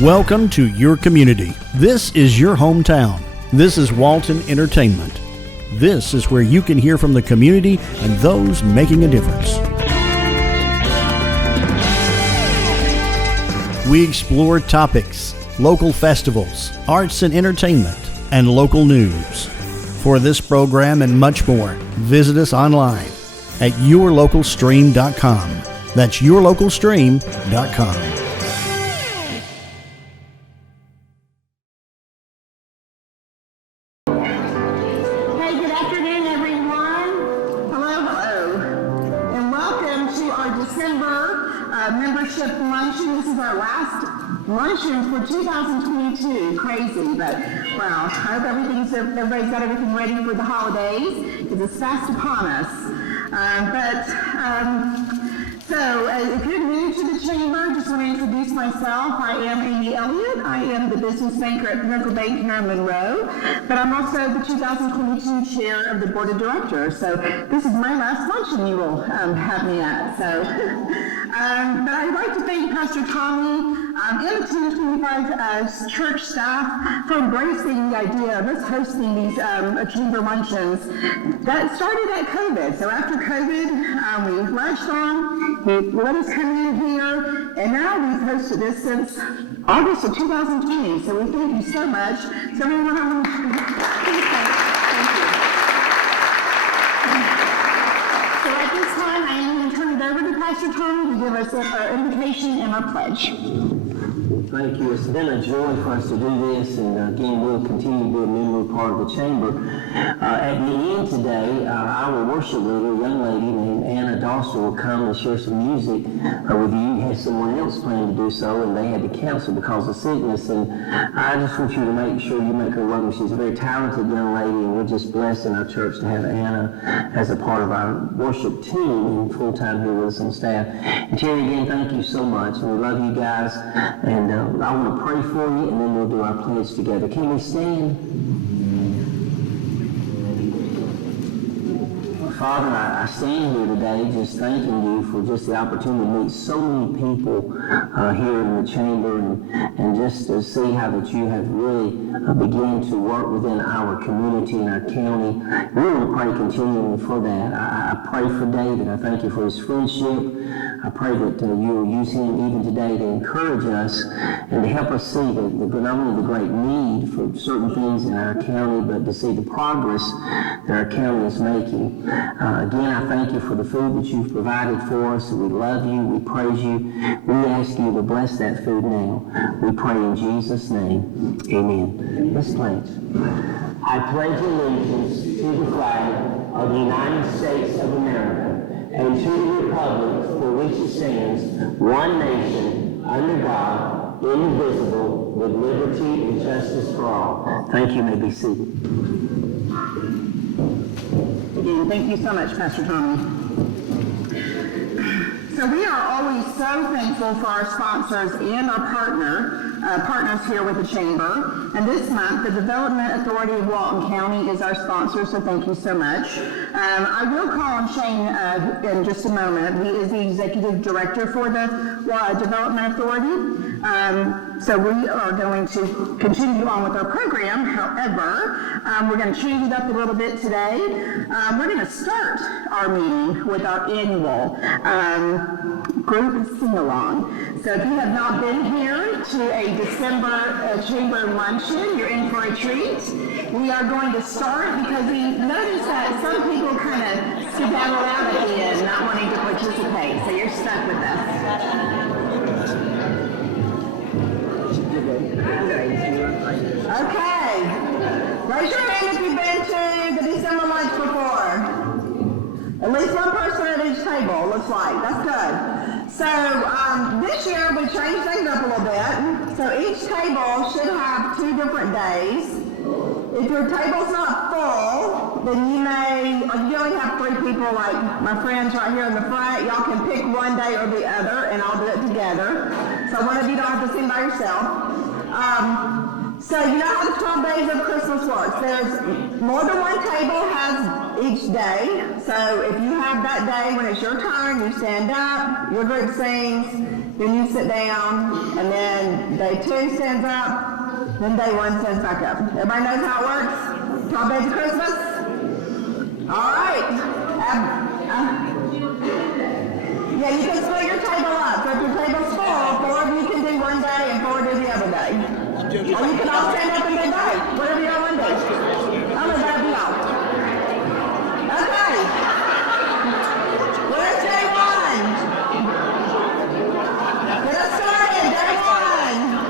Welcome to your community. This is your hometown. This is Walton Entertainment. This is where you can hear from the community and those making a difference. We explore topics, local festivals, arts and entertainment, and local news. For this program and much more, visit us online at yourlocalstream.com. That's yourlocalstream.com. Membership luncheon. This is our last luncheon for 2022. Crazy, but wow. I hope everybody's got everything ready for the holidays because it's fast upon us. So if you're new to the chamber, just want to introduce myself. I am Amy Elliott. I am the business banker at Pinnacle Bank here in Monroe, but I'm also the 2022 chair of the board of directors. So this is my last luncheon you will have me at. So, but I'd like to thank Pastor Tommy and the 1025 church staff for embracing the idea of us hosting these chamber luncheons. That started at COVID. So after COVID, we latched on. He let us come in here, and now we've hosted this since August of 2020. So we thank you so much. So everyone, I want to thank you. So at this time, I am going to turn it over to Pastor Tommy to give us our invocation and our pledge. Thank you. It's been a joy for us to do this, and again, we'll continue to be a member part of the chamber. At the end today, our worship leader, a young lady named Anna Dawson, will come and share some music with you. Had someone else planned to do so, and they had to cancel because of sickness. And I just want you to make sure you make her welcome. She's a very talented young lady, and we're just blessed in our church to have Anna as a part of our worship team and full-time here with us on staff. And Terry, again, thank you so much. And we love you guys. And I want to pray for you, and then we'll do our pledge together. Can we stand? Father, I stand here today just thanking you for just the opportunity to meet so many people here in the chamber and just to see how that you have really begun to work within our community and our county. We want to pray continually for that. I pray for David. I thank you for his friendship. I pray that you will use him even today to encourage us and to help us see not only the great need for certain things in our county, but to see the progress that our county is making. Again, I thank you for the food that you've provided for us. We love you. We praise you. We ask you to bless that food now. We pray in Jesus' name. Amen. Let's pledge. I pledge allegiance to the flag of the United States of America and to the republic for which it stands, one nation, under God, indivisible, with liberty and justice for all. Thank you. You may be seated. Again, thank you so much, Pastor Tommy. So we are always so thankful for our sponsors and our partners here with the Chamber. And this month, the Development Authority of Walton County is our sponsor, so thank you so much. I will call on Shane in just a moment. He is the Executive Director for the Development Authority. So we are going to continue on with our program. However, we're going to change it up a little bit today. We're going to start our meeting with our annual group sing-along. So if you have not been here to a December Chamber luncheon, you're in for a treat. We are going to start because we noticed that some people kind of skedaddle out at the end, not wanting to participate. So you're stuck with us. Okay. Raise your hand if you've been to the December lunch before. At least one person at each table, looks like. That's good. So this year we changed things up a little bit. So each table should have 2 different days. If your table's not full, then you only have 3 people like my friends right here in the front. Y'all can pick one day or the other, and I'll do it together. So one of you don't have to sing by yourself. So you know how the 12 days of Christmas works. There's more than one table has each day. So if you have that day when it's your turn, you stand up, your group sings, then you sit down, and then day 2 stands up, then day 1 stands back up. Everybody knows how it works? 12 days of Christmas? All right. Yeah, you can split your table up. So if your table's full, 4 of you can do one day and 4 do the other day. Or you can all stand up and do both. Whatever y'all want to do. I'm going to grab you all. Okay. Where's day 1? Get us started. Day 1.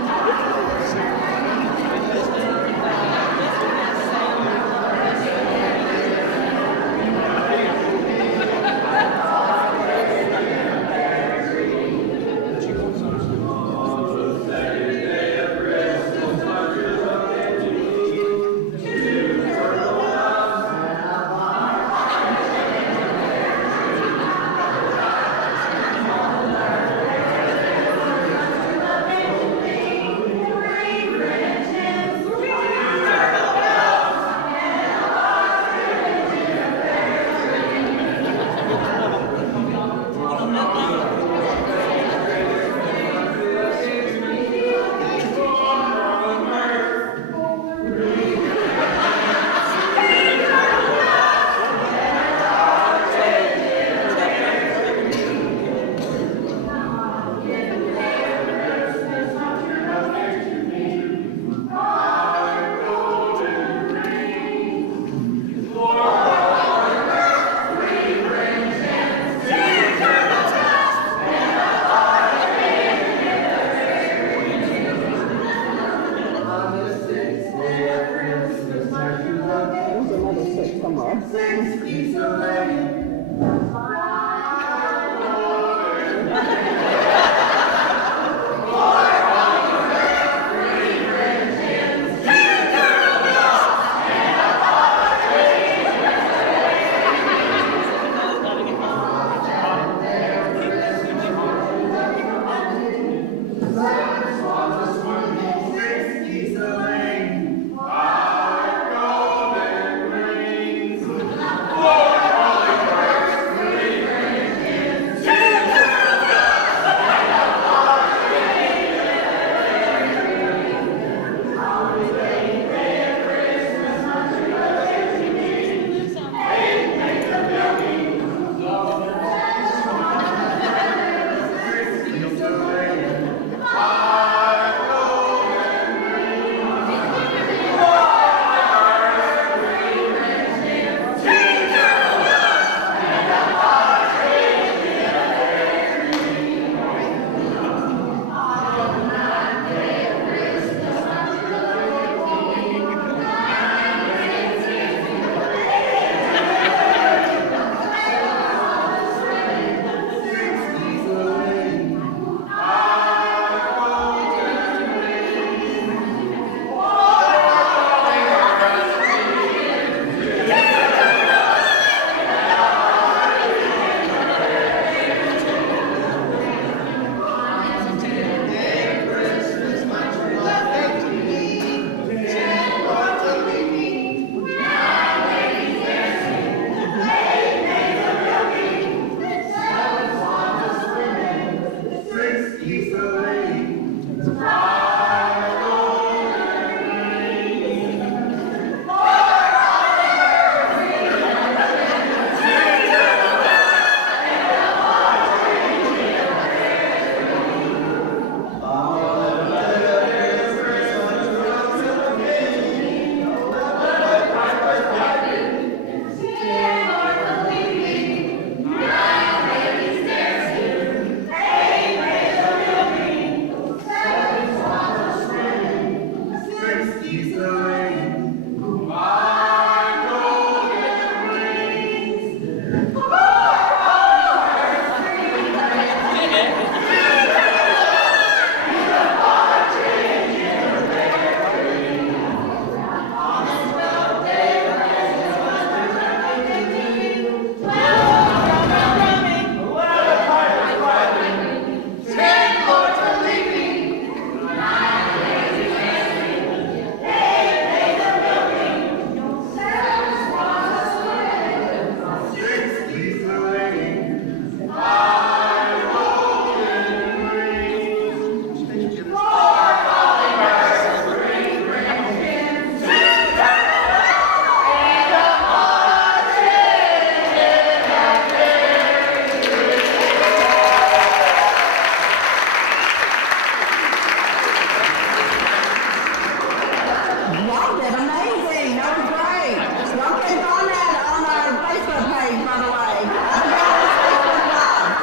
Y'all did amazing. That was great. Y'all can find that on our Facebook page, by the way.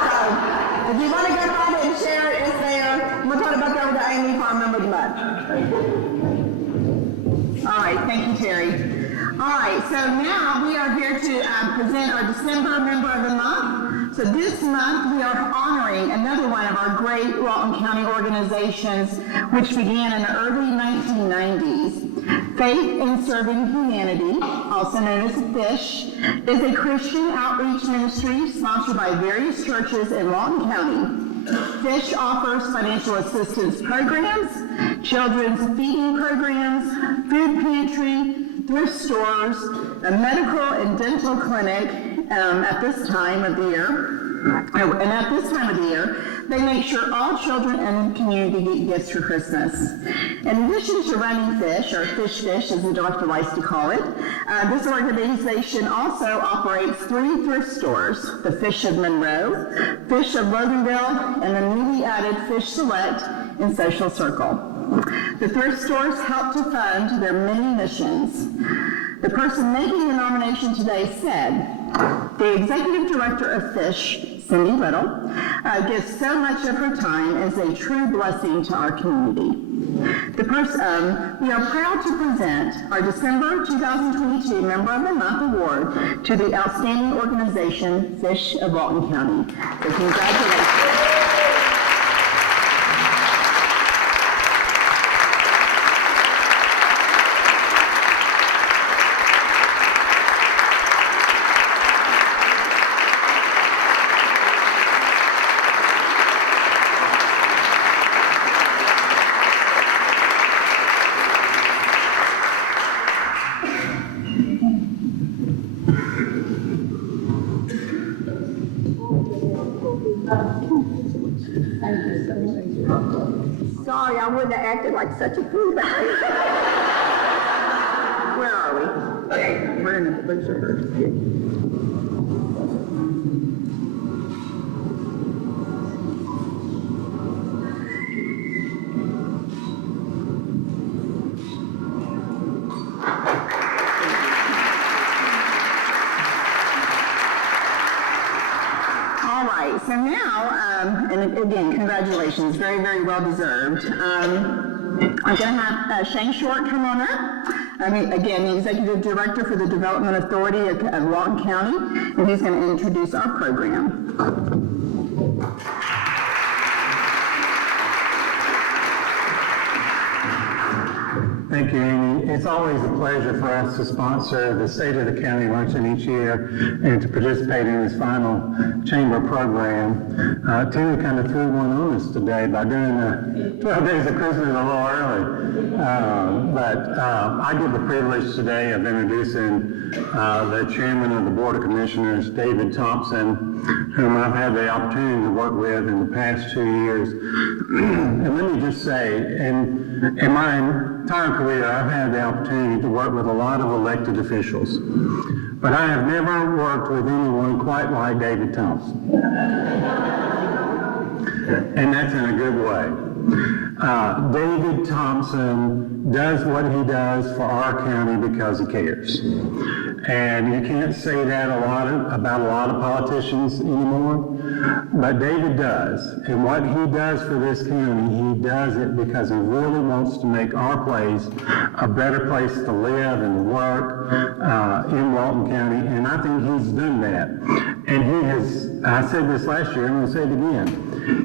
So if you want to go find it and share it, it's there. We'll try to back over to Amy for our member of the month. All right, thank you, Terry. All right, so now we are here to present our December member of the month. So this month we are honoring another one of our great Walton County organizations, which began in the early 1990s. Faith in Serving Humanity, also known as FISH, is a Christian outreach ministry sponsored by various churches in Walton County. FISH offers financial assistance programs, children's feeding programs, food pantry, thrift stores, a medical and dental clinic at this time of the year. And at this time of the year, they make sure all children in the community get gifts for Christmas. In addition to running FISH, or FISH, as the director likes to call it, this organization also operates 3 thrift stores, the FISH of Monroe, FISH of Loganville, and the newly added FISH Select in Social Circle. The thrift stores help to fund their many missions. The person making the nomination today said, the executive director of FISH, Cindy Little, gives so much of her time as a true blessing to our community. We are proud to present our December 2022 Member of the Month Award to the outstanding organization, FISH of Walton County. So congratulations. Sorry, I wouldn't have acted like such a fool. Where are we? We're in the loser first. So now, and again, congratulations, very, very well deserved. I'm going to have Shane Short come on up. Again, the Executive Director for the Development Authority of Walton County, and he's going to introduce our program. Thank you, Amy. It's always a pleasure for us to sponsor the State of the County Luncheon each year and to participate in this final chamber program. Terry kind of threw one on us today by doing the 12 Days of Christmas a little early. But I get the privilege today of introducing the Chairman of the Board of Commissioners, David Thompson, whom I've had the opportunity to work with in the past 2 years. And let me just say, in my entire career, I've had the opportunity to work with a lot of elected officials, but I have never worked with anyone quite like David Thompson. And that's in a good way. David Thompson does what he does for our county because he cares. And you can't say that about a lot of politicians anymore, but David does. And what he does for this county, he does it because he really wants to make our place a better place to live and work in Walton County, and I think he's done that. And he has, I said this last year, I'm going to say it again,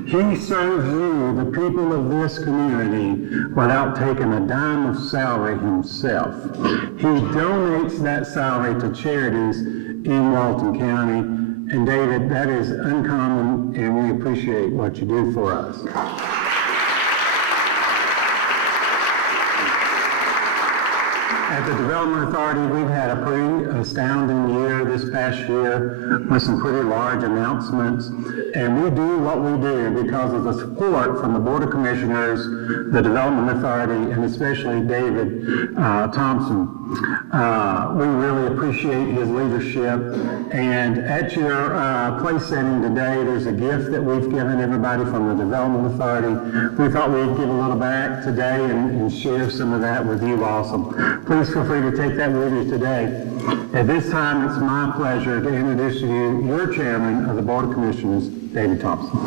he serves you, the people of this community, without taking a dime of salary himself. He donates that salary to charities in Walton County. And David, that is uncommon, and we appreciate what you do for us. At the Development Authority, we've had a pretty astounding year this past year with some pretty large announcements. And we do what we do because of the support from the Board of Commissioners, the Development Authority, and especially David Thompson. We really appreciate his leadership. And at your place setting today, there's a gift that we've given everybody from the Development Authority. We thought we'd give a little back today and share some of that with you all. So please feel free to take that with you today. At this time, it's my pleasure to introduce to you your chairman of the Board of Commissioners, David Thompson.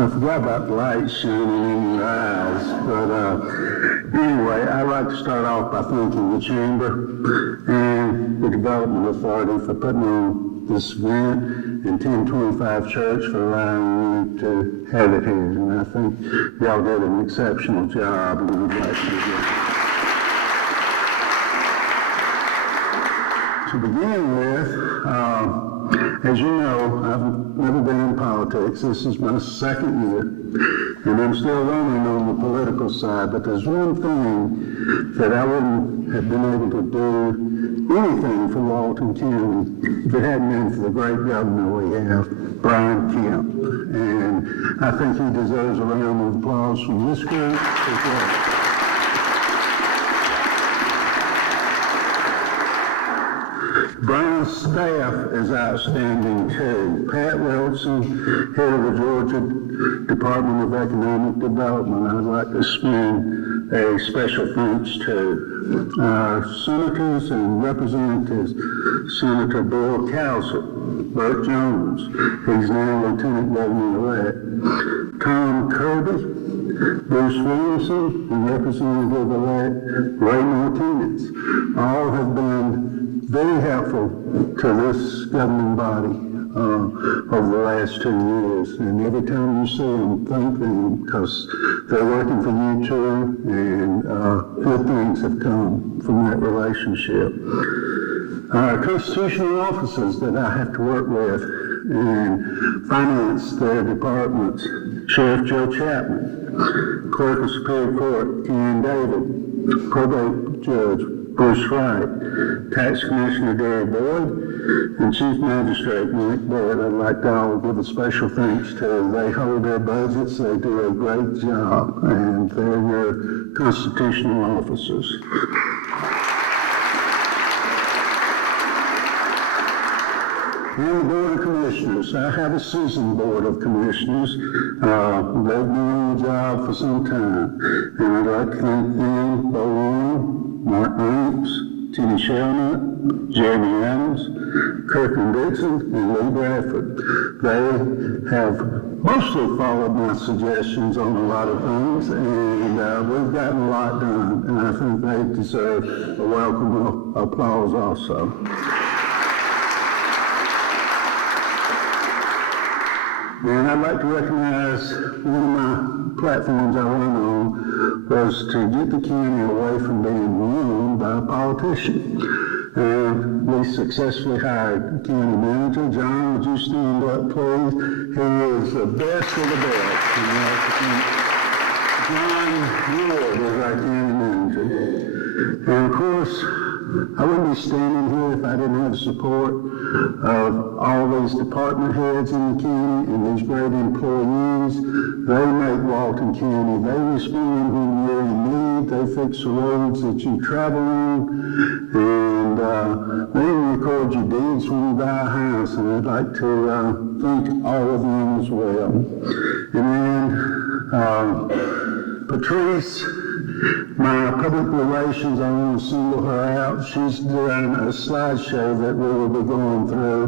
I forgot about the light shining in your eyes, but anyway, I'd like to start off by thanking the Chamber and the Development Authority for putting on this event, and 1025 Church for allowing me to have it here. And I think y'all did an exceptional job, and I'd like to begin. To begin with, as you know, I've never been in politics. This is my second year, and I'm still learning on the political side, but there's one thing that I wouldn't have been able to do anything for Walton County if it hadn't been for the great governor we have, Brian Kemp. And I think he deserves a round of applause from this group as well. Brian's staff is outstanding too. Pat Wilson, head of the Georgia Department of Economic Development, I'd like to spend a special thanks to. Our senators and representatives, Senator Bill Cowsett, Burt Jones, he's now Lieutenant Governor-elect, Tom Kirby, Bruce Williamson, and Representative-elect Ray Martinez. All have been very helpful to this governing body over the last 2 years. And every time you see them, thank them, because they're working for you too, and good things have come from that relationship. Constitutional officers that I have to work with and finance their departments, Sheriff Joe Chapman, Clerk of Superior Court Ken David, Probate Judge Bruce Wright, Tax Commissioner Gary Boyd, and Chief Magistrate Mike Boyd. I'd like to all give a special thanks to. They hold their budgets, they do a great job, and they're your constitutional officers. And the Board of Commissioners. I have a seasoned Board of Commissioners. They've been on the job for some time. And I'd like to thank them, Bo Warren, Mark Banks, Tenny Shelnut, Jeremy Adams, Kirkland Dixon, and Lee Bradford. They have mostly followed my suggestions on a lot of things, and we've gotten a lot done. And I think they deserve a welcome applause also. And I'd like to recognize one of my platforms I went on was to get the county away from being run by a politician. And we successfully hired the county manager. John, would you stand up, please? He is the best of the best. John Wood is our county manager. And of course, I wouldn't be standing here if I didn't have the support of all these department heads in the county and these great employees. They make Walton County. They respond when you're in need. They fix the roads that you travel on. And they even record your deeds when you buy a house. And I'd like to thank all of them as well. And then Patrice, my public relations, I want to single her out. She's doing a slideshow that we will be going through,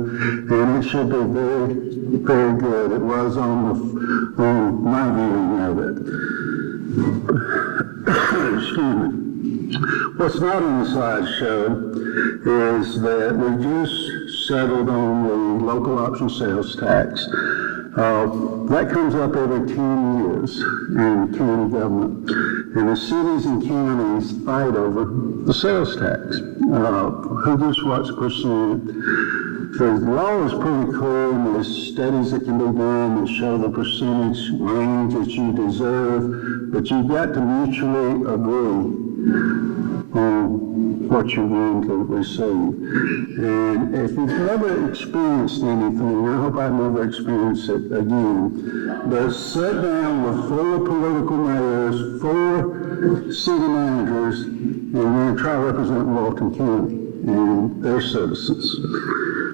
and it should be very, very good. It was on my viewing of it. Excuse me. What's not on the slideshow is that we just settled on the local option sales tax. That comes up every 10 years in county government. And the cities and counties fight over the sales tax. Who gets what's percent? The law is pretty clear, and there's studies that can be done that show the percentage range that you deserve, but you've got to mutually agree on what you're going to receive. And if you've never experienced anything, I hope I never experience it again, but sit down with 4 political mayors, 4 city managers, and we're going to try to represent Walton County and their citizens.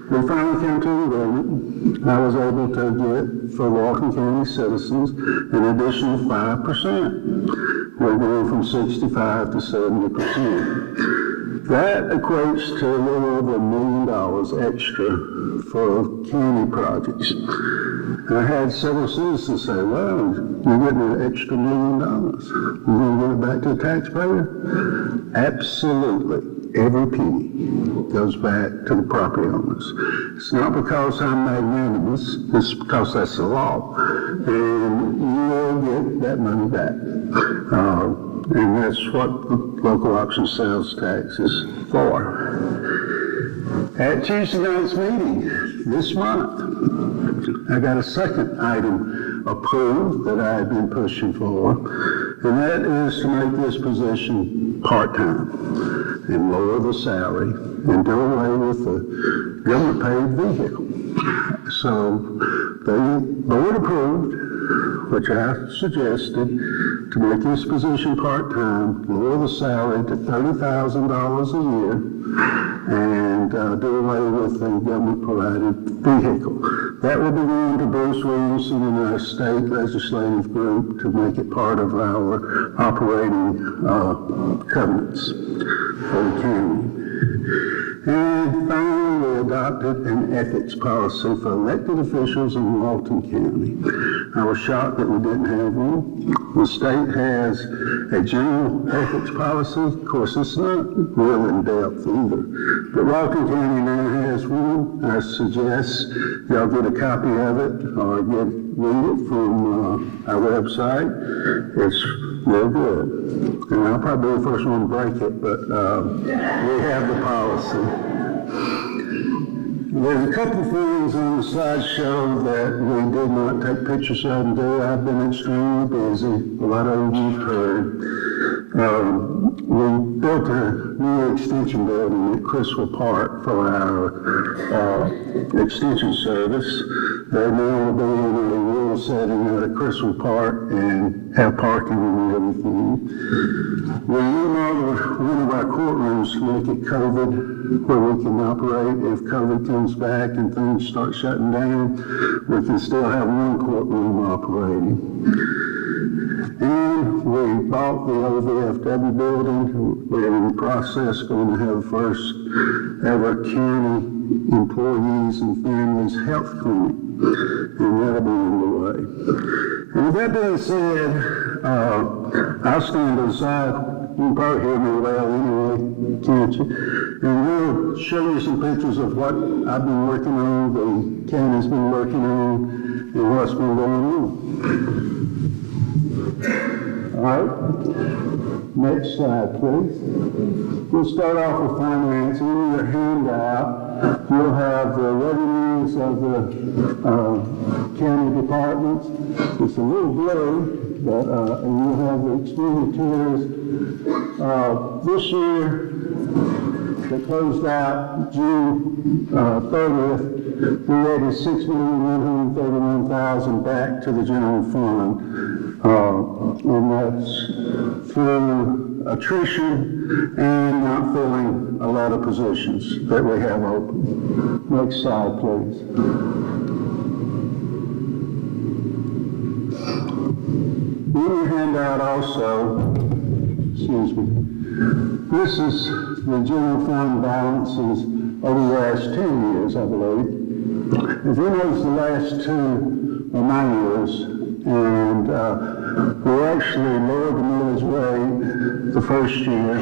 We finally came to an agreement. I was able to get for Walton County citizens an additional 5%. We're going from 65 to 70%. That equates to a little over $1 million extra for county projects. I had several citizens say, well, you're getting an extra $1 million. You're going to give it back to the taxpayer? Absolutely. Every penny goes back to the property owners. It's not because I'm magnanimous, it's because that's the law. And you will get that money back. And that's what the local option sales tax is for. At Tuesday night's meeting this month, I got a second item approved that I had been pushing for, and that is to make this position part-time and lower the salary and do away with the government-paid vehicle. So the board approved, which I suggested, to make this position part-time, lower the salary to $30,000 a year, and do away with the government-provided vehicle. That will be going to Bruce Williamson and our state legislative group to make it part of our operating covenants for the county. And finally, we adopted an ethics policy for elected officials in Walton County. I was shocked that we didn't have one. The state has a general ethics policy. Of course, it's not real in-depth either. But Walton County now has one. I suggest y'all get a copy of it or read it from our website. It's real good. And I'll probably be the first one to break it, but we have the policy. There's a couple of things on the slideshow that we did not take pictures of and do. I've been extremely busy. A lot of you've heard. We built a new extension building at Crystal Park for our extension service. They now will be in a rural setting at Crystal Park and have parking and everything. We remodeled one of our courtrooms to make it COVID, where we can operate. If COVID comes back and things start shutting down, we can still have one courtroom operating. And we bought the OVFW building. We're in the process going to have first ever county employees and families health clinic, and that'll be underway. And with that being said, I'll stand aside. You can probably hear me well anyway, can't you? And we'll show you some pictures of what I've been working on, the county's been working on, and what's been going on. All right. Next slide, please. We'll start off with finance. In your handout, you'll have the revenues of the county departments. It's a little blurry, but and you'll have the expenditures. This year, that closed out June 30th, we added $6,131,000 back to the general fund. And that's through attrition and not filling a lot of positions that we have open. Next slide, please. In your handout also, excuse me, this is the general fund balances over the last 10 years, I believe. If you notice, the last 2 are my years, and we actually lowered the millage rate the first year,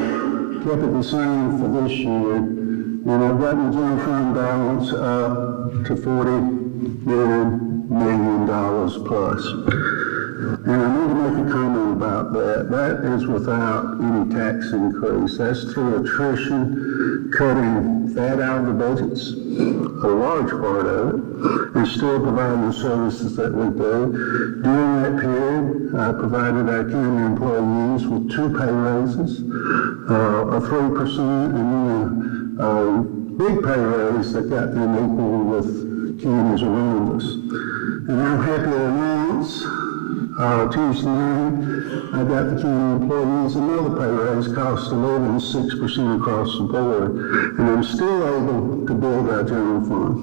kept it the same for this year, and I've gotten the general fund balance up to $40 million million plus. And I need to make a comment about that. That is without any tax increase. That's through attrition, cutting that out of the budgets, a large part of it, and still providing the services that we do. During that period, I provided our county employees with 2 pay raises, a 3% and then a big pay raise that got them equal with counties around us. And I'm happy to announce Tuesday night, I got the county employees another pay raise, cost of living 6% across the board, and I'm still able to build our general fund.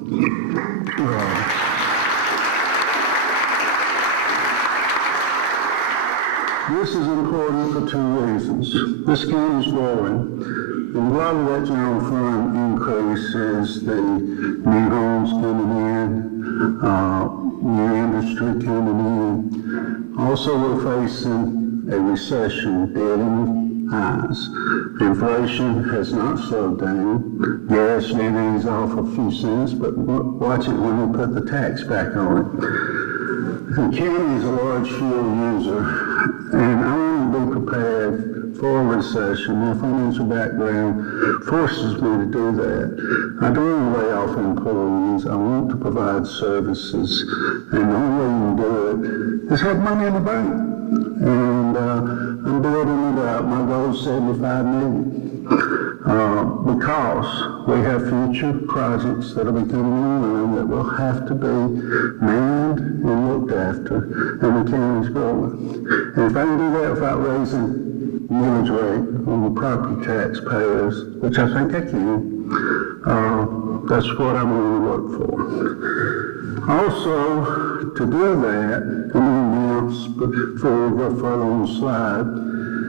This is important for 2 reasons. This county's growing, and a lot of that general fund increase is the new homes coming in, new industry coming in. Also, we're facing a recession hitting highs. Inflation has not slowed down. Gas did ease off a few cents, but watch it when we put the tax back on it. The county is a large fuel user, and I want to be prepared for a recession. My financial background forces me to do that. I don't want to lay off employees. I want to provide services, and the only way you can do it is have money in the bank. And I'm building it up. My goal is 75 million. Because we have future projects that will be coming online that will have to be manned and looked after, and the county's growing. And if I can do that without raising millage rate on the property taxpayers, which I think I can, that's what I'm going to work for. Also, to do that, I'm going to announce before we go further on the slide,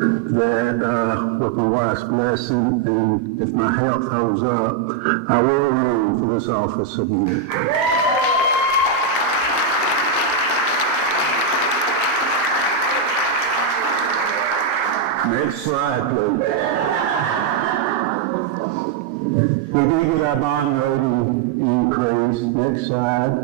that with my wife's blessing, and if my health holds up, I will run for this office again. Next slide, please. We did get our bond rating increase. Next slide.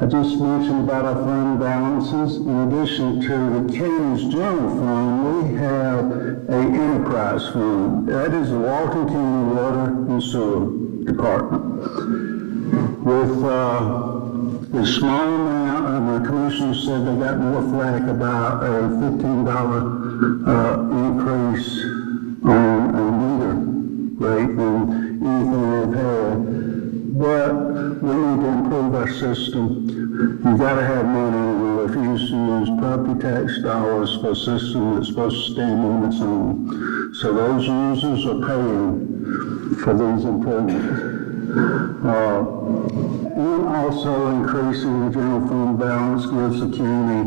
I just mentioned about our fund balances. In addition to the county's general fund, we have an enterprise fund. That is the Walton County Water and Sewer Department. With the small amount, the commissioner said they got more flack about a $15 increase on a meter rate than anything they've had. But we need to improve our system. You've got to have money, and we refuse to use property tax dollars for a system that's supposed to stand on its own. So those users are paying for these improvements. And also increasing the general fund balance gives the county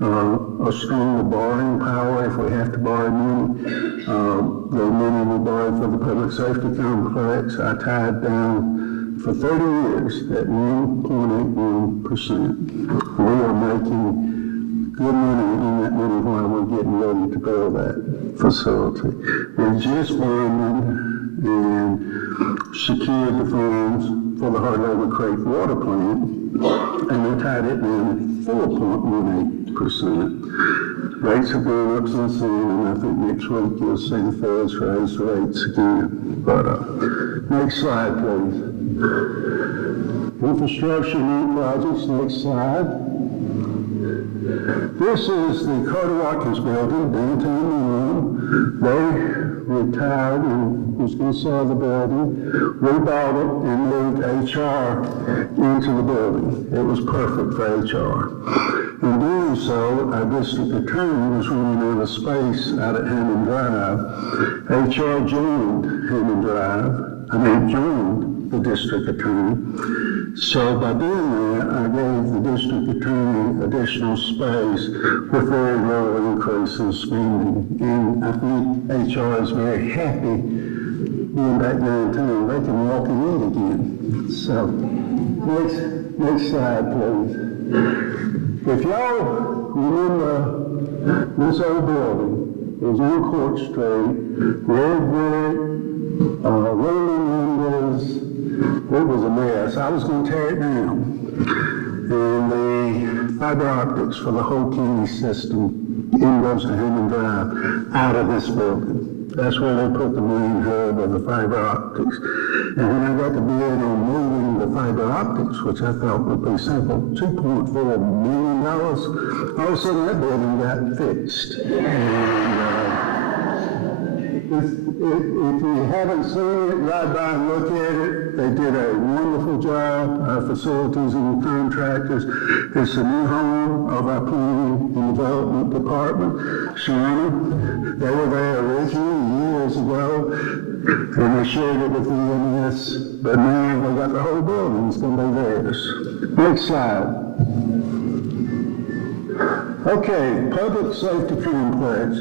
a stronger borrowing power if we have to borrow money. The money we borrowed for the public safety complex, I tied down for 30 years at 1.81%. We are making good money on that money while we're getting ready to build that facility. We just bonded and secured the funds for the Hard Labor Creek water plant, and we tied it down at 4.18%. Rates have gone up since then, and I think next week you'll see the Feds raise the rates again. But next slide, please. Infrastructure and projects, next slide. This is the Carter Watkins building, downtown Monroe. They retired and was going to sell the building. We bought it and moved HR into the building. It was perfect for HR. In doing so, our district attorney was running out of space out at Hammond Drive. HR joined Hammond Drive, joined the district attorney. So by doing that, I gave the district attorney additional space with very low increase in spending. And I think HR is very happy being back downtown. They can walk in again. So next slide, please. If y'all remember this old building, it was on Court Street, red brick, rolling windows, it was a mess. I was going to tear it down. And the fiber optics for the whole county system in goes to Hammond Drive out of this building. That's where they put the main hub of the fiber optics. And when I got the bid on moving the fiber optics, which I thought would be simple, $2.4 million, all of a sudden that building got fixed. And, if you haven't seen it, ride by and look at it. They did a wonderful job, our facilities and contractors. It's a new home of our planning and development department, Shauna. They were there originally years ago, and they shared it with EMS, but now they got the whole building. It's going to be theirs. Next slide. Okay, public safety complex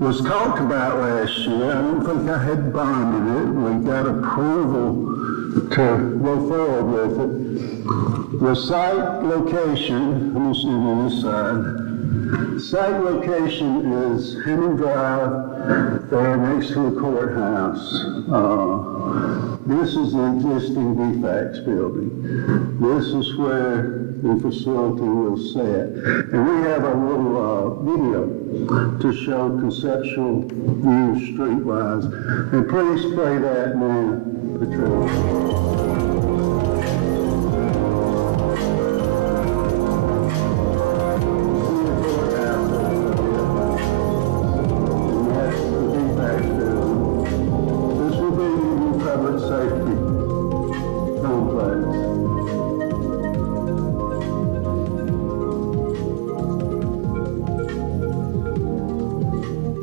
was talked about last year. I don't think I had bonded it. We got approval to go forward with it. The site location, let me see on this side. Site location is Hammond Drive, there next to the courthouse. This is the existing DFAX building. This is where the facility will sit. And we have a little video to show conceptual view streetwise. And please play that now, Patricia.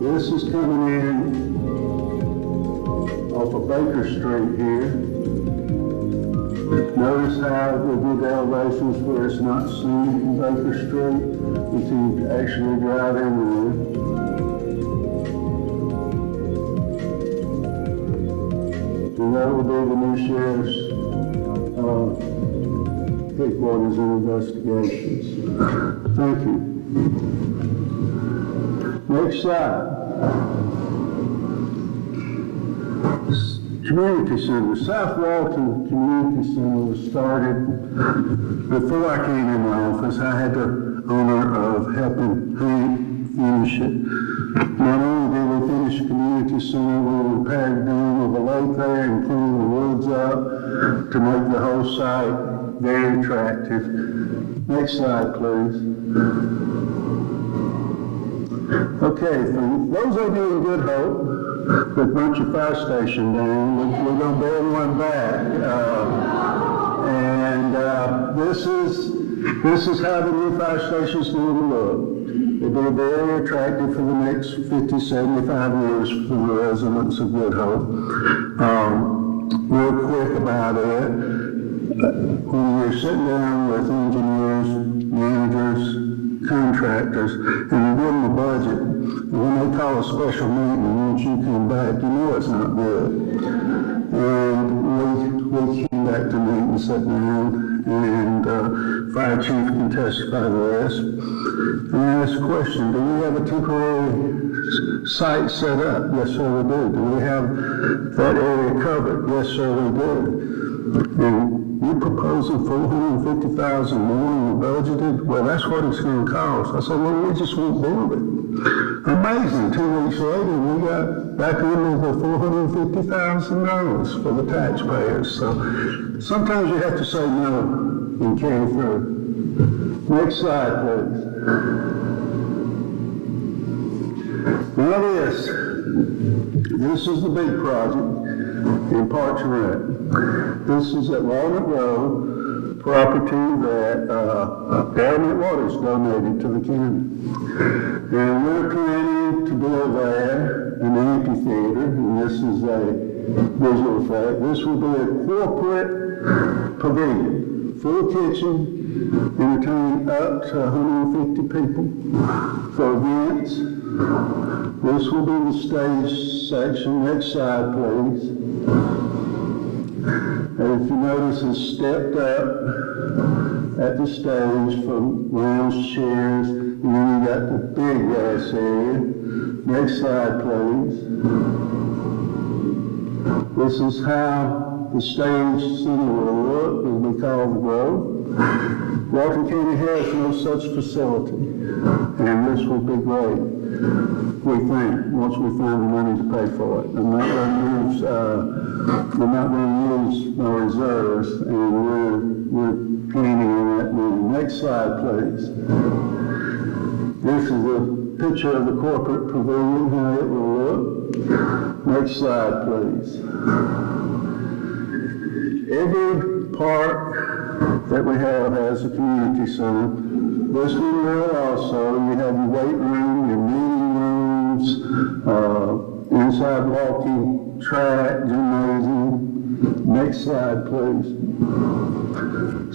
This is coming in off of Baker Street here. Notice how we did the elevations where it's not seen from Baker Street until you actually drive in there. And that will be the new sheriff's headquarters and investigations. Thank you. Next slide. Community Center. South Walton Community Center was started before I came in my office. I had the honor of helping Hank finish it. Not only did we finish the community center, we repaired the dam of the lake there and cleaned the woods up to make the whole site very attractive. Next slide, please. Okay, for those of you in Good Hope that burnt your fire station down, we're going to build one back. This is how the new fire station is going to look. It'll be very attractive for the next 50, 75 years for the residents of Good Hope. Real quick about it, when you're sitting down with engineers, managers, contractors, and you give them a budget, and when they call a special meeting, once you come back, you know it's not good. And we came back to meet and sit down, and fire chief can testify to this. And I asked a question, do we have a temporary site set up? Yes, sir, we do. Do we have that area covered? Yes, sir, we do. And you're proposing $450,000 more than we budgeted? Well, that's what it's going to cost. I said, well, we just won't build it. Amazing. 2 weeks later, we got back into the $450,000 for the taxpayers. So sometimes you have to say no and carry through. Next slide, please. Now this is the big project in Parks and Rec. This is at Walnut Road, property that Government Waters donated to the county. And we're planning to build there an amphitheater, and this is a visual effect. This will be a corporate pavilion, full kitchen, entertaining up to 150 people for events. This will be the stage section. Next slide, please. And if you notice, it's stepped up at the stage from lounge chairs, and then you got the big grass area. Next slide, please. This is how the stage city will look as we call the Grove. Walton County has no such facility, and this will be great, we think, once we find the money to pay for it. I'm not going to use my reserves, and we're planning on that money. Next slide, please. This is a picture of the corporate pavilion, how it will look. Next slide, please. Every park that we have has a community center. This one will also. You have your weight room, your meeting rooms, inside walking track, gymnasium. Next slide, please.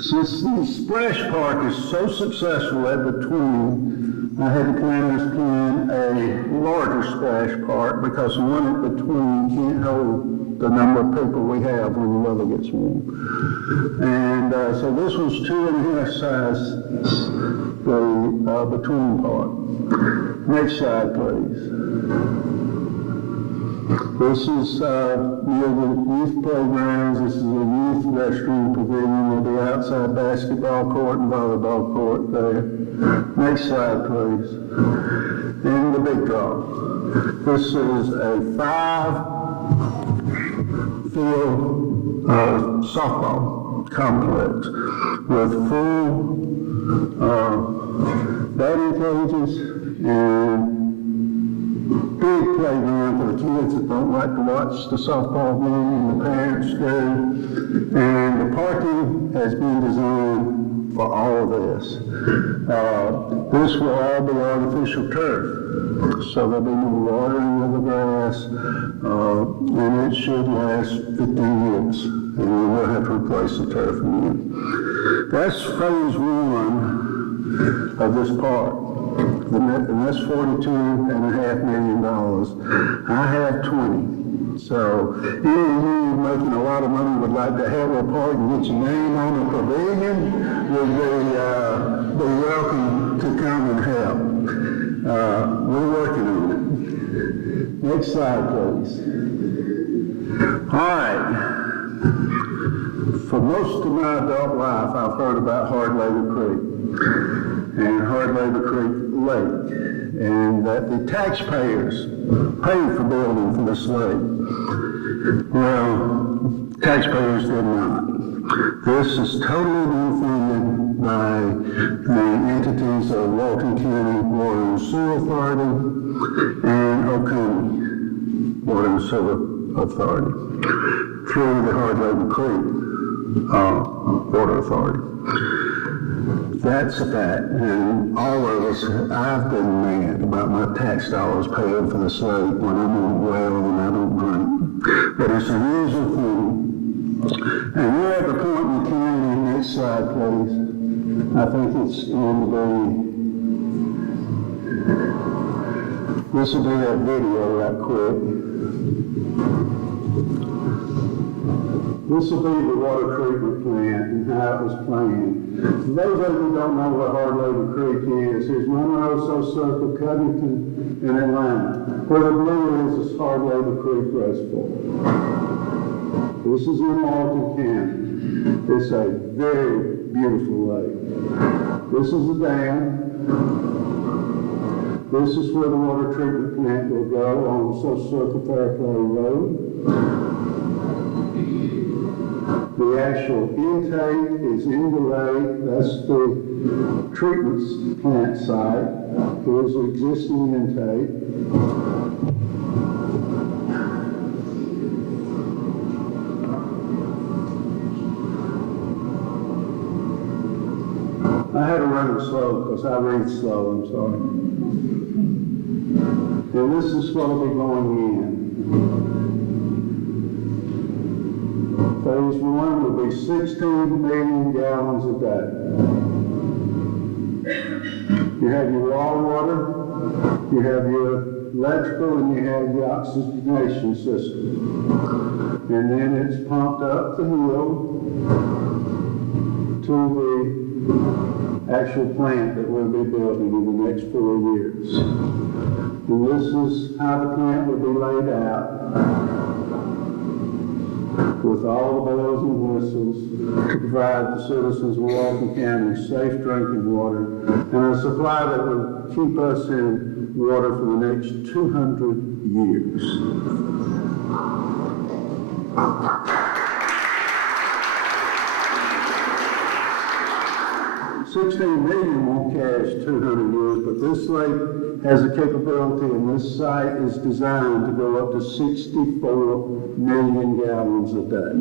Since the splash park is so successful at Between, I had the planners plan a larger splash park because the one at Between can't hold the number of people we have when the weather gets warm. And so this was 2.5 size, the Between part. Next slide, please. This is near the youth programs. This is a youth restroom pavilion. There'll be outside basketball court and volleyball court there. Next slide, please. And the big draw. This is a 5-field softball complex with full batting cages and big playground for the kids that don't like to watch the softball game, and the parents do. And the parking has been designed for all of this. This will all be artificial turf, so there'll be no watering of the grass, and it should last 15 years, and we will have to replace the turf again. That's phase 1 of this park. And that's $42.5 million. I have 20. So any of you making a lot of money would like to have a park and get your name on the pavilion would be welcome to come and help. We're working on it. Next slide, please. All right. For most of my adult life, I've heard about Hard Labor Creek and Hard Labor Creek Lake, and that the taxpayers paid for building for this lake. Well, taxpayers did not. This is totally been funded by the entities of Walton County Water and Sewer Authority and Oconee Water and Sewer Authority through the Hard Labor Creek Water Authority. That's a fact, and all of us, I've been mad about my tax dollars paying for this lake when I don't well and I don't drink. But it's a usual thing. And we're at the point in the county, next slide please. I think it's going to be, this will be that video right quick. This will be the water treatment plant and how it was planned. For those of you who don't know what Hard Labor Creek is, here's Monroe, Circle, Covington, and Atlanta. Where the blue is Hard Labor Creek Reservoir. This is in Walton County. It's a very beautiful lake. This is the dam. This is where the water treatment plant will go on Social Circle Fairplay Road. The actual intake is in the lake. That's the treatment plant site. Here's the existing intake. I had to run it slow because I read slow, I'm sorry. And this is what will be going in. Phase 1 will be 16 million gallons a day. You have your raw water, you have your electrical, and you have your oxygenation system. And then it's pumped up the hill to the actual plant that we'll be building in the next 4 years. And this is how the plant will be laid out. with all the bells and whistles to provide the citizens of Walton County safe drinking water and a supply that would keep us in water for the next 200 years. $16 million won't carry us 200 years, but this lake has a capability, and this site is designed to go up to 64 million gallons a day.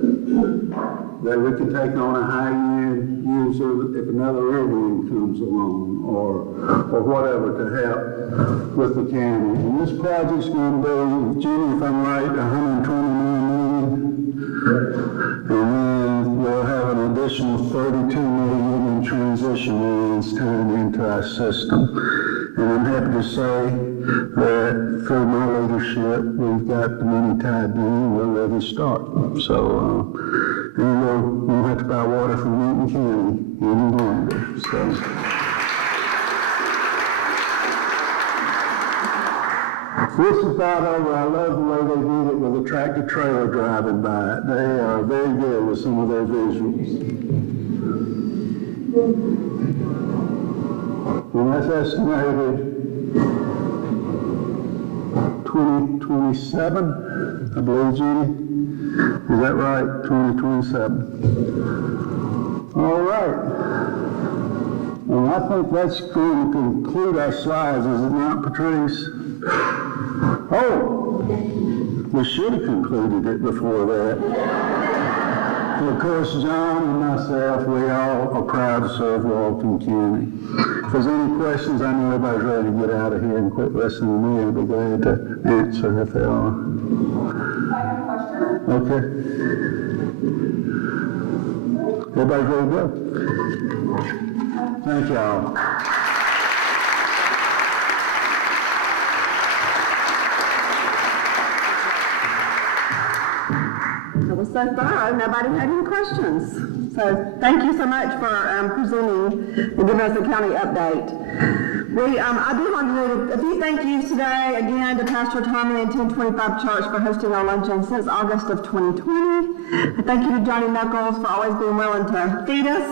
That we can take on a high-end user if another riverine comes along, or whatever, to help with the county. And this project's going to be, Jenny, if I'm right, $129 million. And then we'll have an additional $32 million in transition lands turned into our system. And I'm happy to say that through my leadership, we've got the money tied down, we're ready to start. So, and we won't have to buy water from Walton County any longer. So. This is about over. I love the way they did it with a tractor trailer driving by it. They are very good with some of their visuals. And that's estimated 2027, I believe, Jenny. Is that right? 2027. All right. And I think that's going to conclude our slides, is it not, Patrice? Oh, we should have concluded it before that. Of course, John and myself, we all are proud to serve Walton County. If there's any questions, I know everybody's ready to get out of here and quit listening to me. I'll be glad to answer if they are. I have a question. Okay. Everybody's ready to go? Thank y'all. It was so thorough, nobody had any questions. So thank you so much for presenting and giving us a county update. I do want to do a few thank yous today, again, to Pastor Tommy and 1025 Church for hosting our luncheon since August of 2020. Thank you to Johnny Knuckles for always being willing to feed us.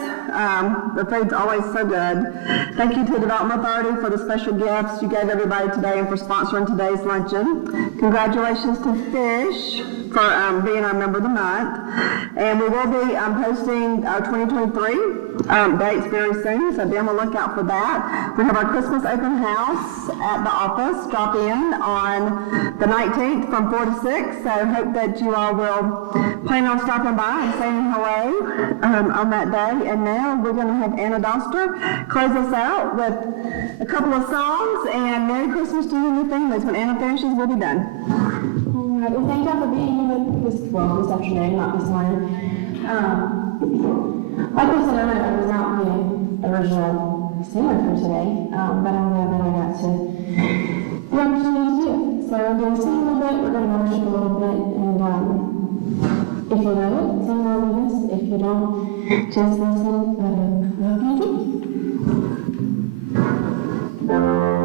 The food's always so good. Thank you to Development Authority for the special gifts you gave everybody today and for sponsoring today's luncheon. Congratulations to Fish for being our member of the month. And we will be posting our 2023 dates very soon, so be on the lookout for that. We have our Christmas open house at the office. Drop in on the 19th from 4 to 6, so hope that you all will plan on stopping by and saying hello on that day. And now we're going to have Anna Doster close us out with a couple of songs, and Merry Christmas to you and your families. When Anna finishes, we'll be done. All right, well, thank y'all for being here this afternoon, not this morning. Like I said, I was not the original singer for today, but I'm glad that I got to the opportunity to do it. So we're going to sing a little bit, we're going to worship a little bit, and if you know it, sing along with us. If you don't, just listen, but I hope you enjoy.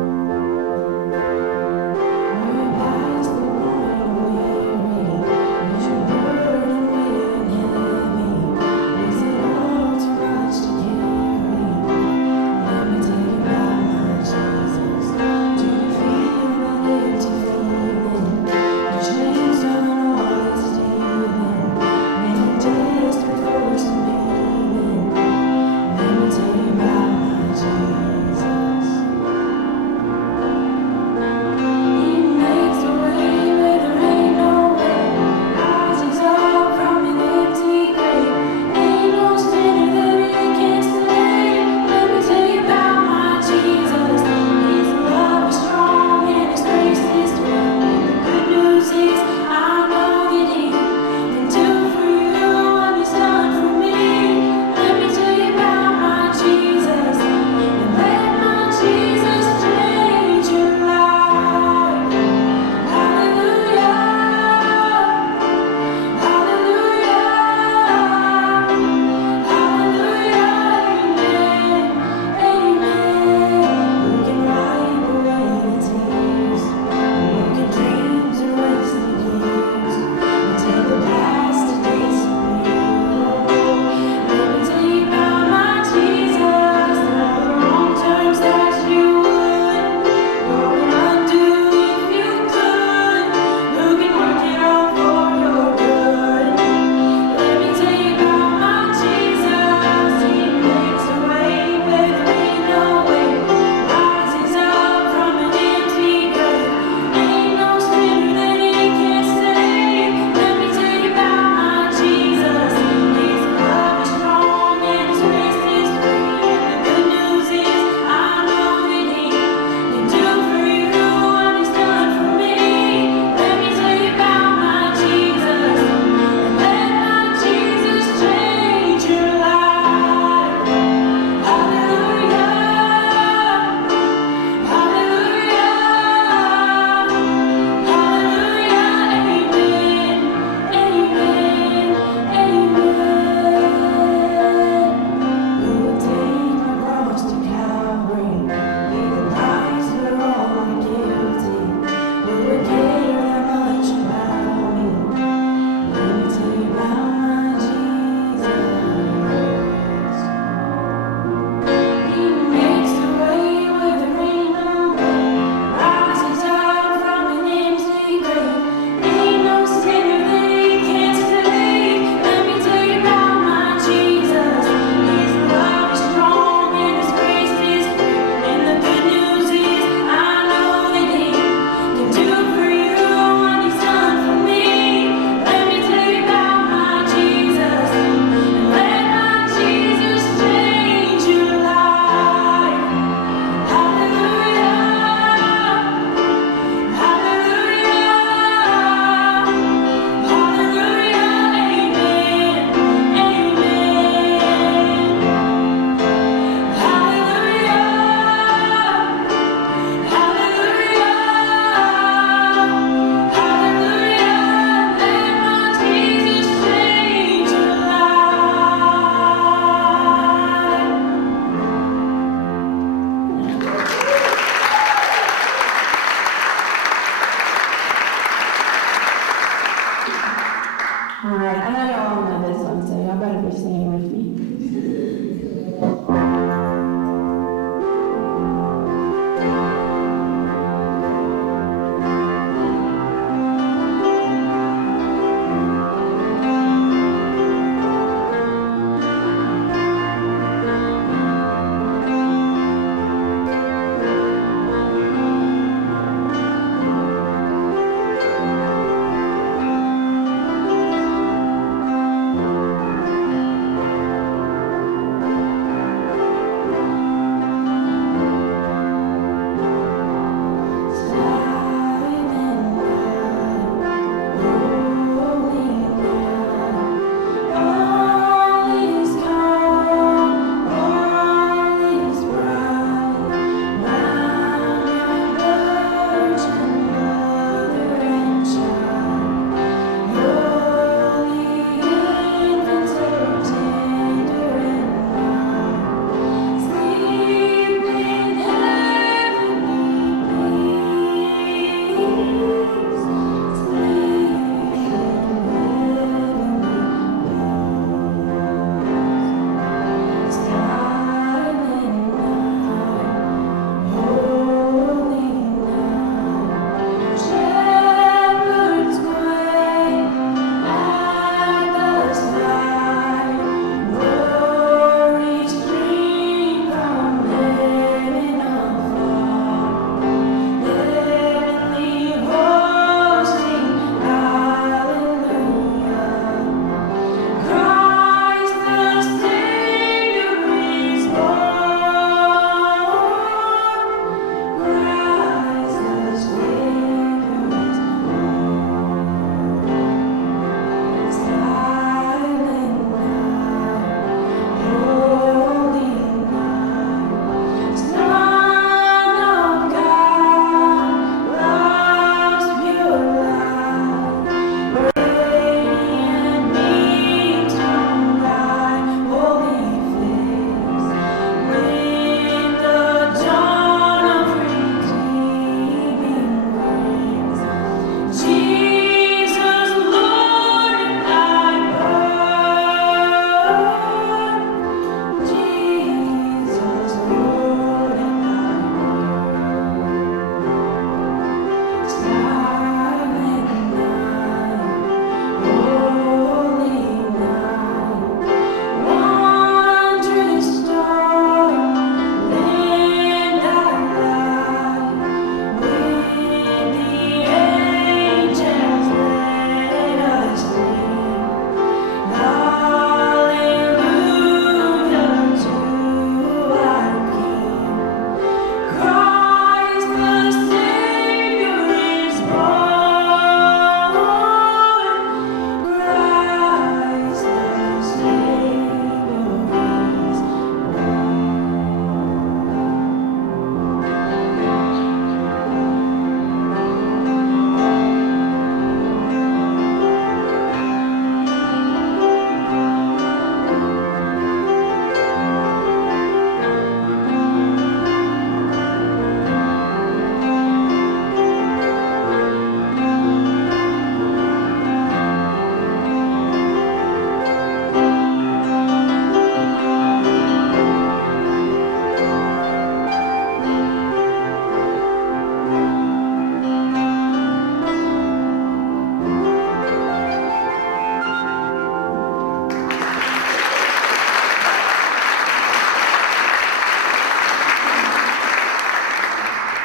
All right, I know y'all all know this one, so y'all better be singing with me.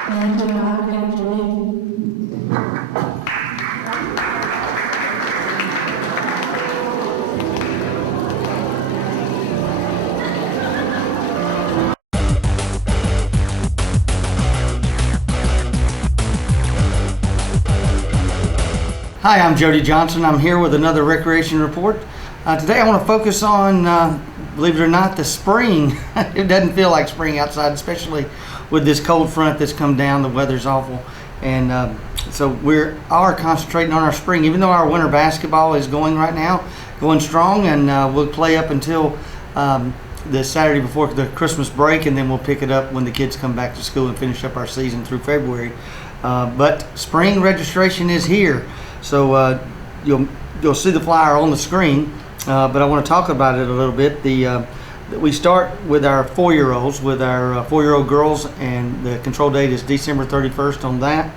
And have a good afternoon. Hi, I'm Jody Johnson. I'm here with another recreation report. Today I want to focus on, believe it or not, the spring. It doesn't feel like spring outside, especially with this cold front that's come down. The weather's awful. And so we are concentrating on our spring, even though our winter basketball is going right now, going strong, and we'll play up until the Saturday before the Christmas break, and then we'll pick it up when the kids come back to school and finish up our season through February. But spring registration is here. So you'll see the flyer on the screen, but I want to talk about it a little bit. We start with our 4-year-olds, with our 4-year-old girls, and the control date is December 31st on that.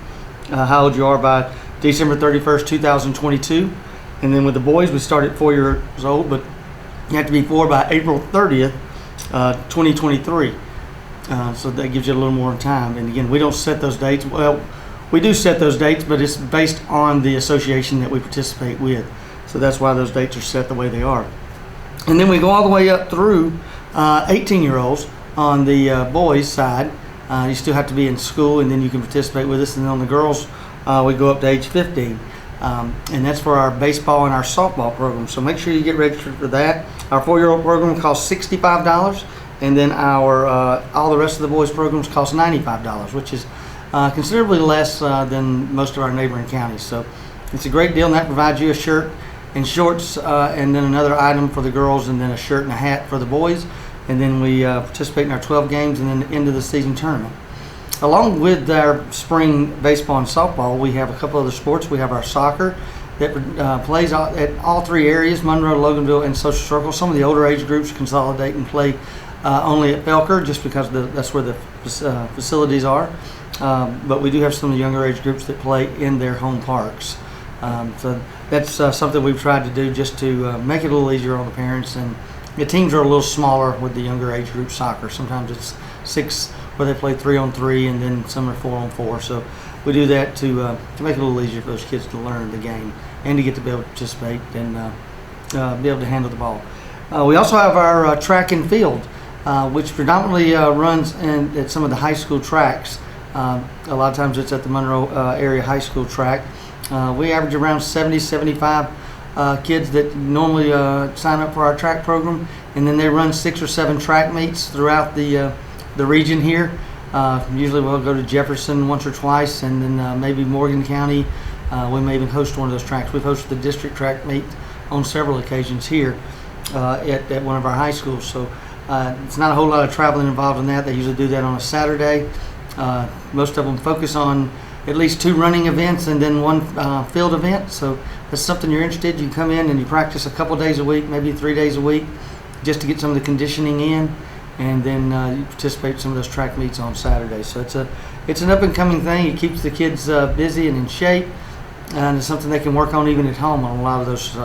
How old you are by December 31st, 2022. And then with the boys, we start at 4 years old, but you have to be 4 by April 30th, 2023. So that gives you a little more time. And again, we don't set those dates. Well, we do set those dates, but it's based on the association that we participate with. So that's why those dates are set the way they are. And then we go all the way up through 18-year-olds on the boys' side. You still have to be in school, and then you can participate with us. And on the girls, we go up to age 15. And that's for our baseball and our softball program. So make sure you get registered for that. Our 4-year-old program costs $65, and then our all the rest of the boys' programs cost $95, which is considerably less than most of our neighboring counties. So it's a great deal, and that provides you a shirt and shorts, and then another item for the girls, and then a shirt and a hat for the boys. And then we participate in our 12 games and then the end of the season tournament. Along with our spring baseball and softball, we have a couple other sports. We have our soccer that plays at all 3 areas, Monroe, Loganville, and Social Circle. Some of the older age groups consolidate and play only at Felker just because that's where the facilities are. But we do have some of the younger age groups that play in their home parks. So that's something we've tried to do just to make it a little easier on the parents. And the teams are a little smaller with the younger age group soccer. Sometimes it's 6 where they play 3-on-3, and then some are 4-on-4. So we do that to make it a little easier for those kids to learn the game and to get to be able to participate and be able to handle the ball. We also have our track and field, which predominantly runs at some of the high school tracks. A lot of times it's at the Monroe area high school track. We average around 70-75 kids that normally sign up for our track program, and then they run 6 or 7 track meets throughout the region here. Usually we'll go to Jefferson once or twice, and then maybe Morgan County. We may even host one of those tracks. We've hosted the district track meet on several occasions here at one of our high schools. So it's not a whole lot of traveling involved in that. They usually do that on a Saturday. Most of them focus on at least 2 running events and then 1 field event. So if that's something you're interested in, you come in and you practice a couple days a week, maybe 3 days a week, just to get some of the conditioning in, and then you participate in some of those track meets on Saturdays. So it's an up and coming thing. It keeps the kids busy and in shape, and it's something they can work on even at home on a lot of those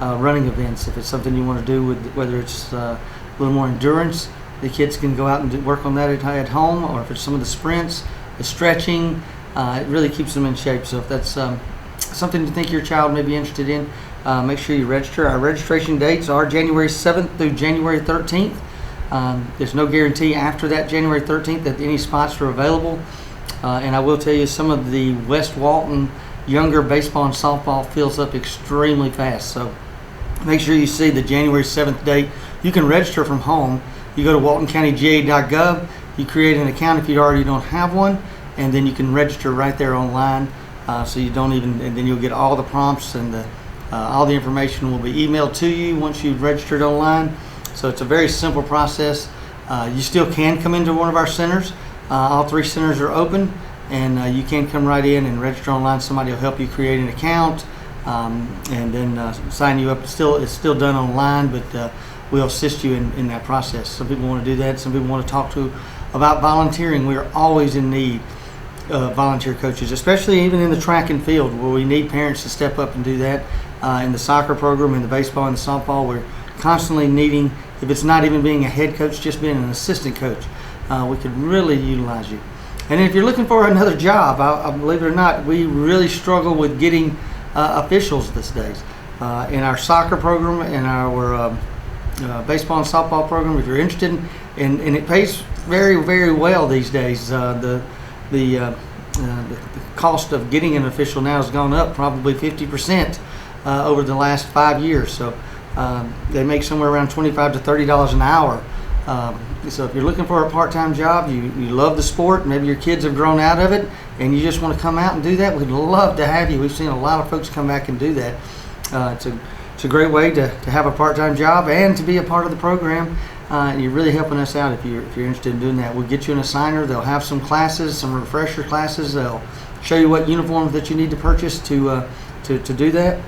running events. If it's something you want to do, with whether it's a little more endurance, the kids can go out and work on that at home, or if it's some of the sprints, the stretching, it really keeps them in shape. So if that's something you think your child may be interested in, make sure you register. Our registration dates are January 7th through January 13th. There's no guarantee after that January 13th that any spots are available. And I will tell you, some of the West Walton younger baseball and softball fills up extremely fast. So make sure you see the January 7th date. You can register from home. You go to waltoncountyga.gov. You create an account if you already don't have one, and then you can register right there online. So you don't even, and then you'll get all the prompts, and all the information will be emailed to you once you've registered online. So it's a very simple process. You still can come into one of our centers. All 3 centers are open, and you can come right in and register online. Somebody will help you create an account, and then sign you up. It's still done online, but we'll assist you in that process. Some people want to do that. Some people want to talk to about volunteering. We are always in need of volunteer coaches, especially even in the track and field, where we need parents to step up and do that. In the soccer program, in the baseball and the softball, we're constantly needing, if it's not even being a head coach, just being an assistant coach. We could really utilize you. And if you're looking for another job, I believe it or not, we really struggle with getting officials these days. In our soccer program, in our baseball and softball program, if you're interested in, and it pays very, very well these days. The cost of getting an official now has gone up probably 50% over the last 5 years. So they make somewhere around $25 to $30 an hour. So if you're looking for a part-time job, you love the sport, maybe your kids have grown out of it, and you just want to come out and do that, we'd love to have you. We've seen a lot of folks come back and do that. It's a great way to have a part-time job and to be a part of the program. And you're really helping us out if you're interested in doing that. We'll get you an assigner. They'll have some classes, some refresher classes. They'll show you what uniforms that you need to purchase to do that.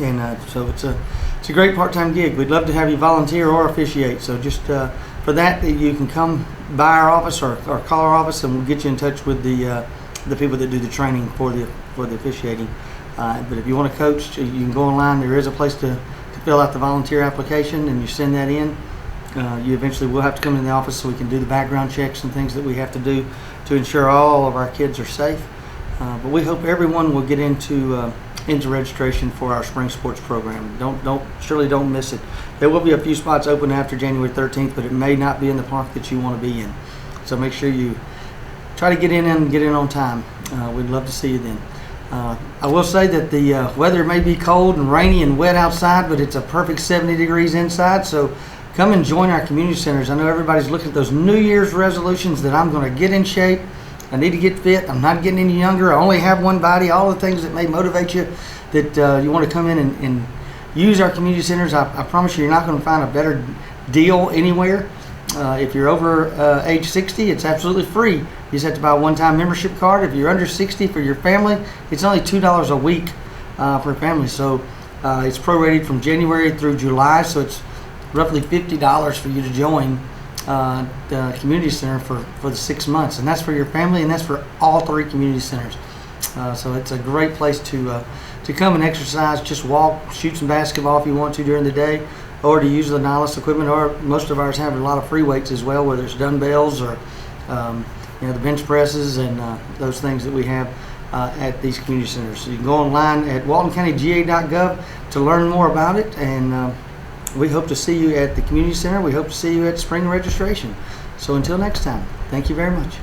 And so it's a great part-time gig. We'd love to have you volunteer or officiate. So just for that, you can come by our office or call our office, and we'll get you in touch with the people that do the training for the officiating. But if you want to coach, you can go online. There is a place to fill out the volunteer application, and you send that in. You eventually will have to come in the office so we can do the background checks and things that we have to do to ensure all of our kids are safe. But we hope everyone will get into registration for our spring sports program. Don't miss it. There will be a few spots open after January 13th, but it may not be in the park that you want to be in. So make sure you try to get in on time. We'd love to see you then. I will say that the weather may be cold and rainy and wet outside, but it's a perfect 70 degrees inside. So come and join our community centers. I know everybody's looking at those New Year's resolutions that I'm going to get in shape. I need to get fit. I'm not getting any younger. I only have one body. All the things that may motivate you, that you want to come in and use our community centers. I promise you're not going to find a better deal anywhere. If you're over age 60, it's absolutely free. You just have to buy a one-time membership card. If you're under 60 for your family, it's only $2 a week per family. So it's prorated from January through July, so it's roughly $50 for you to join the community center for the 6 months, and that's for your family, and that's for all 3 community centers. So it's a great place to come and exercise. Just walk, shoot some basketball if you want to during the day, or to use the Nihilus equipment. Or most of ours have a lot of free weights as well, whether it's dumbbells or the bench presses and those things that we have at these community centers. So you can go online at waltoncountyga.gov to learn more about it, and we hope to see you at the community center. We hope to see you at spring registration. So until next time, thank you very much.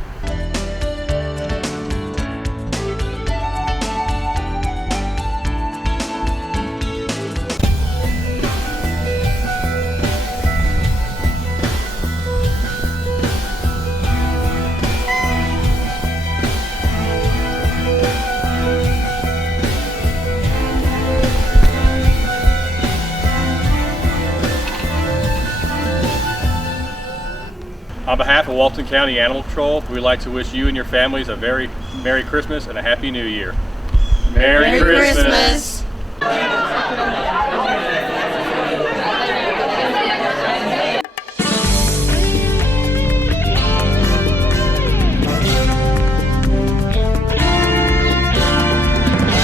On behalf of Walton County Animal Control, we'd like to wish you and your families a very Merry Christmas and a Happy New Year. Merry Christmas.